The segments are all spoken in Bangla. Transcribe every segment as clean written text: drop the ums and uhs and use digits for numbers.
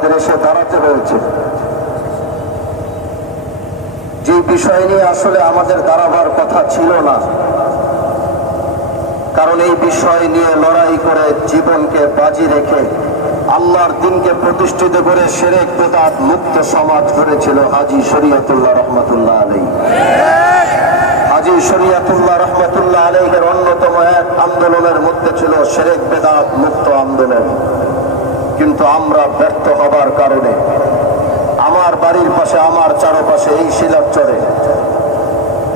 আমাদের এসে দাঁড়াতে হয়েছে। যে বিষয় নিয়ে আসলে আমাদের দাঁড়াবার কথা ছিল না, কারণ এই বিষয় নিয়ে লড়াই করে জীবনকে বাজি রেখে আল্লাহর দ্বীনকে প্রতিষ্ঠিত করে শিরক বিদআত মুক্ত সমাজ গড়েছিল হাজী শরীয়তুল্লাহ রহমাতুল্লাহ আলাইহি। হাজী শরীয়তুল্লাহ রহমাতুল্লাহ আলাইহির অন্যতম এক আন্দোলনের মধ্যে ছিল শিরক বিদআত মুক্ত আন্দোলন। কিন্তু আমরা ব্যর্থ হবার কারণে আমার বাড়ির পাশে, আমার চারপাশে এই শিলাচরে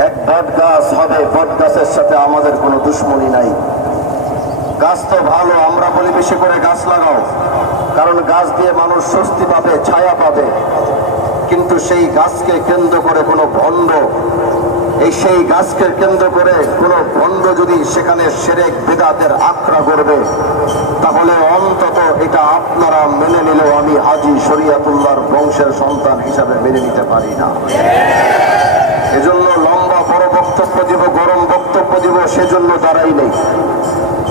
এক বট গাছ হবে, বট গাছের সাথে আমাদের কোনো দুশ্মনী নাই। গাছ তো ভালো, আমরা বলি বেশি করে গাছ লাগাও, কারণ গাছ দিয়ে মানুষ স্বস্তি পাবে, ছায়া পাবে। কিন্তু সেই গাছকে কেন্দ্র করে কোনো ভণ্ড, সেই গাছকে কেন্দ্র করে কোনো ভণ্ড যদি সেখানে শিরক বিদআতের আখড়া করবে, তাহলে অন্তত এটা আপনারা মেনে নিলেও আমি হাজী শরীয়তুল্লাহর বংশের সন্তান হিসাবে মেনে নিতে পারি না। এজন্য লম্বা বড় বক্তব্য দিব, গরম বক্তব্য দিব সেজন্য দাঁড়াই নেই।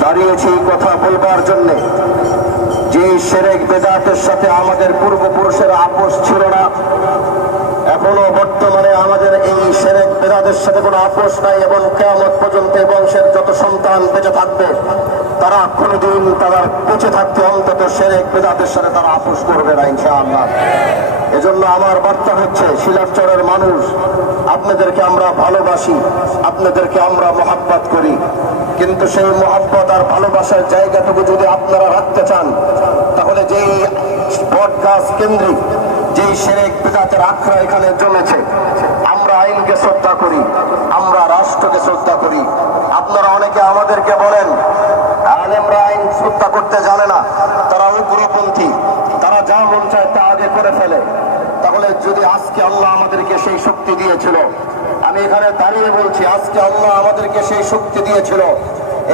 দাঁড়িয়েছি এই কথা বলবার জন্যে যে শিরক বিদআতের সাথে আমাদের পূর্বপুরুষের আপোষ ছিল না, এখনো বর্তমানে আমাদের এই শিরক বিদআতের সাথে কোনো আপোষ নাই, এবং কিয়ামত পর্যন্ত বংশের যত সন্তান বেঁচে থাকবে তারা কোনোদিন তারা বেঁচে থাকতে অন্তত শিরক বিদআতের সাথে তারা আপোষ করবে না ইনশাআল্লাহ। এজন্য আমার বার্তা হচ্ছে, শিলাচরের মানুষ, আপনাদেরকে আমরা ভালোবাসি, আপনাদেরকে আমরা মহাব্বত করি, কিন্তু সেই মহাব্বত আর ভালোবাসার জায়গাটুকু যদি আপনারা রাখতে চান, তাহলে যেই বট গাছ কেন্দ্রিক যেই শিরক বিদআতের আখড়া এখানে জমেছে, আমরা আইনকে শ্রদ্ধা করি, আমরা রাষ্ট্রকে শ্রদ্ধা করি। আপনারা অনেকে আমাদেরকে বলেন আলেমরা আইন শ্রদ্ধা করতে জানে না, তারা উগ্রপন্থী, তারা যা মন চায় তা আগে করে ফেলে। তাহলে যদি আজকে আল্লাহ আমাদেরকে সেই শক্তি দিয়েছিল, আমি এখানে দাঁড়িয়ে বলছি, আজকে আল্লাহ আমাদেরকে সেই শক্তি দিয়েছিল,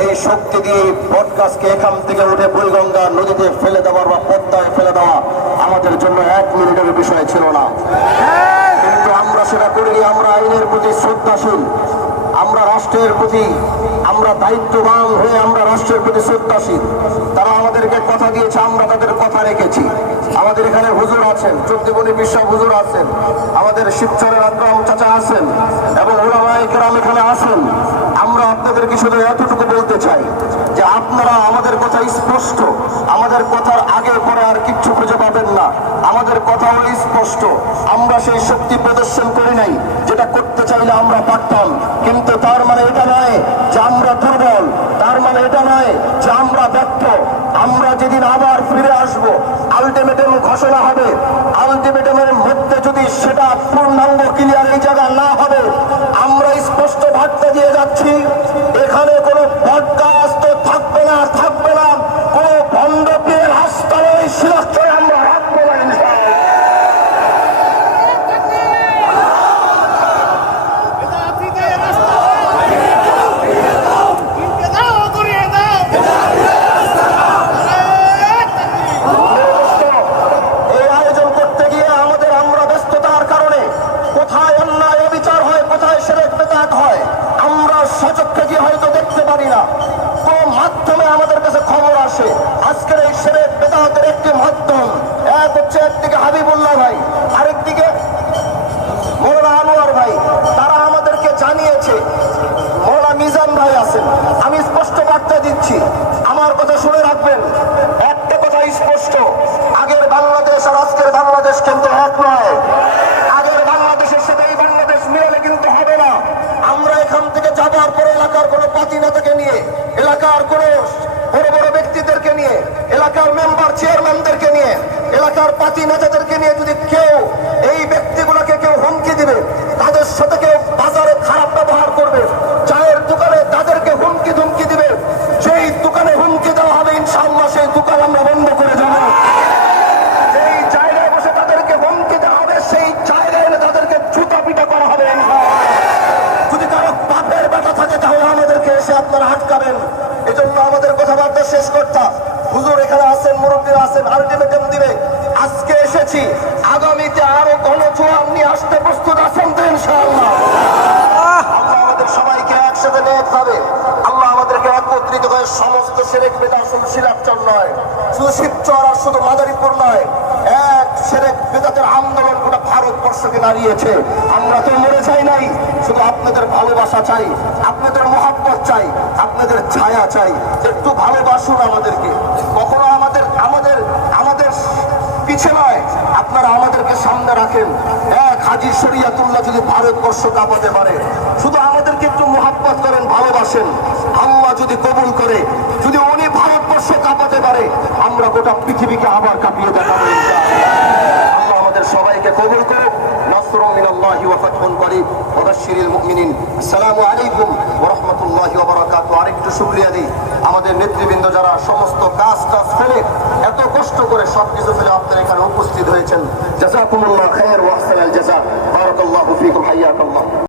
এই শক্তি দিয়ে বটগাছকে এখান থেকে উঠে বুড়িগঙ্গা নদীতে ফেলে দেওয়ার বা পদ্মায় ফেলে দেওয়া আমাদের জন্য 1 মিনিটের বিষয় ছিল না। কিন্তু আমরা সেটা করিনি। আমরা আইনের প্রতি শ্রদ্ধাশীল, আমরা রাষ্ট্রের প্রতি আমরা দায়িত্ববান হয়ে আমরা রাষ্ট্রের প্রতি শ্রদ্ধাশীল। তারা আমাদেরকে কথা দিয়েছে, আমরা তাদের কথা রেখেছি। আমাদের এখানে হুজুর আছেন, চৌদ্দবনী বিশ্ব হুজুর আছেন, আমাদের শিবচরের আকরাম চাচা আছেন, এবং উলামায়ে কেরাম এখানে আছেন। আমরা আপনাদেরকে শুধু এতটুকু বলতে চাই যে আপনারা আমাদের কথা স্পষ্ট, আমাদের কথার আগে পরে আর কিচ্ছু খুঁজে পাবেন না। আমাদের কথা হলো স্পষ্ট, আমরা সেই শক্তি প্রদর্শন করি নাই যেটা করতে চাইলে আমরা পারতাম। কিন্তু তার মানে এটা নয় যে আমরা দুর্বল, তার মানে এটা নয় যে আমরা ব্যর্থ। আমরা যেদিন আবার ফিরে আসব, আলটিমেটাম ঘোষণা হবে, আলটিমেটামের মধ্যে যদি সেটা পূর্ণাঙ্গ ক্লিয়ার এই জায়গা না হবে, আমরা স্পষ্ট বার্তা দিয়ে যাচ্ছি, এখানে কোনো বটগাছ তো থাকবে না, থাকবে না, কোনো ভণ্ডকে রাস্তায় শিলাচরে আমরা রাখবো না। সচক্ষে গিয়ে হয়তো দেখতে পারি না, কোন মাধ্যমে আমাদের কাছে খবর আসে। আজকের এই শিরক বিদআতের একটি মাধ্যম, এক হচ্ছে একদিকে হাবিবুল্লাহ ভাই, আরেকদিকে মৌলানা আনোয়ার ভাই, তারা আমাদেরকে জানিয়েছে। মৌলানা মিজান ভাই আছেন। আমি স্পষ্ট বার্তা দিচ্ছি, আমার কথা শুনে রাখবেন। একটা কথা স্পষ্ট, আগের বাংলাদেশ আর আজকের বাংলাদেশ কিন্তু এক নয়। আগের বাংলাদেশের সাথে এই বাংলাদেশ মিলালে কিন্তু হবে না। আমরা এখান থেকে যাবার পরে এলাকার কোনো পাতি নেতাকে নিয়ে, এলাকার কোনো বড় বড় ব্যক্তিদেরকে নিয়ে, এলাকার মেম্বার চেয়ারম্যানদেরকে নিয়ে, এলাকার পাতি নেতাদেরকে নিয়ে যদি কেউ এই ব্যক্তিগুলোকে কেউ হুমকি দিবে, তাদের সাথে কেউ বাজারে খারাপ ব্যবহার করবে, চায়ের দোকানে তাদেরকে হুমকি ধুমকি দিবে, যেই দোকানে হুমকি দেওয়া হবে ইনশাআল্লাহ সেই দোকান আমরা বন্ধ করে দেব। যেই জায়গায় বসে তাদেরকে হুমকি দেওয়া হবে সেই জায়গায় এনে তাদেরকে জুতা পিটা করা হবে। যদি কারো বাপের বেটা থাকে তাহলে আমাদেরকে এসে আপনারা আটকাবেন। এজন্য আমাদের কথাবার্তা শেষ করতে, হুজুর এখানে আছেন, মুরব্বীরা আছেন, আলটিমেটাম দিবে। আজকে এসেছি, আগামীতে আরো গণজোয়ার নিয়ে আসতে প্রস্তুত আছেন তো ইনশাআল্লাহ? আল্লাহ আমাদের সবাইকে একসাথে নেক হবে, আল্লাহ আমাদেরকে একত্রিত করে সমস্ত শিরক বিদআত, শুধু শিলাচর নয়, শুধু শিবচর আর শুধু মাদারীপুর নয়, শিরক বিদআতের আন্দোলন গোটা ভারতবর্ষকে নাড়িয়েছে। আমরা তো মরে যাই নাই, শুধু আপনাদের ভালোবাসা চাই, আপনাদের মহব্বত চাই, আপনাদের ছায়া চাই, যে একটু ভালোবাসুন আমাদেরকে। কখনো আমাদের আমাদের আমাদের পিছে নয়, আপনারা আমাদেরকে সামনে রাখেন। এক হাজী শরীয়তুল্লাহ যদি ভারতবর্ষ কাঁপাতে পারে, শুধু আমাদেরকে একটু মহব্বত করেন, ভালোবাসেন। আল্লাহ যদি কবুল করে, যদি উনি ভারতবর্ষ কাঁপাতে পারে, আমরা গোটা পৃথিবীকে আবার কাঁপিয়ে দেখাবো ইনশাআল্লাহ। আল্লাহ আমাদের সবাইকে কবুল করুক। নাসরুম মিনাল্লাহি ওয়া ফাতহুন করিব ওয়া বাশশিরিল মুমিনিন। আসসালামু আলাইকুম ওয়া রাহমাতুল্লাহি ওয়া বারাকাতুহু। আরেকটু শুকরিয়া দিই আমাদের নেতৃবৃন্দ যারা সমস্ত কাজ ফেলে এত কষ্ট করে সবকিছু ফেলে আপনারা এখানে উপস্থিত হয়েছেন। জাযাকুমুল্লাহ খায়র ওয়া আহসানাল জাযা। বারাকাল্লাহু ফীকুম, হাইয়াকাল্লাহ।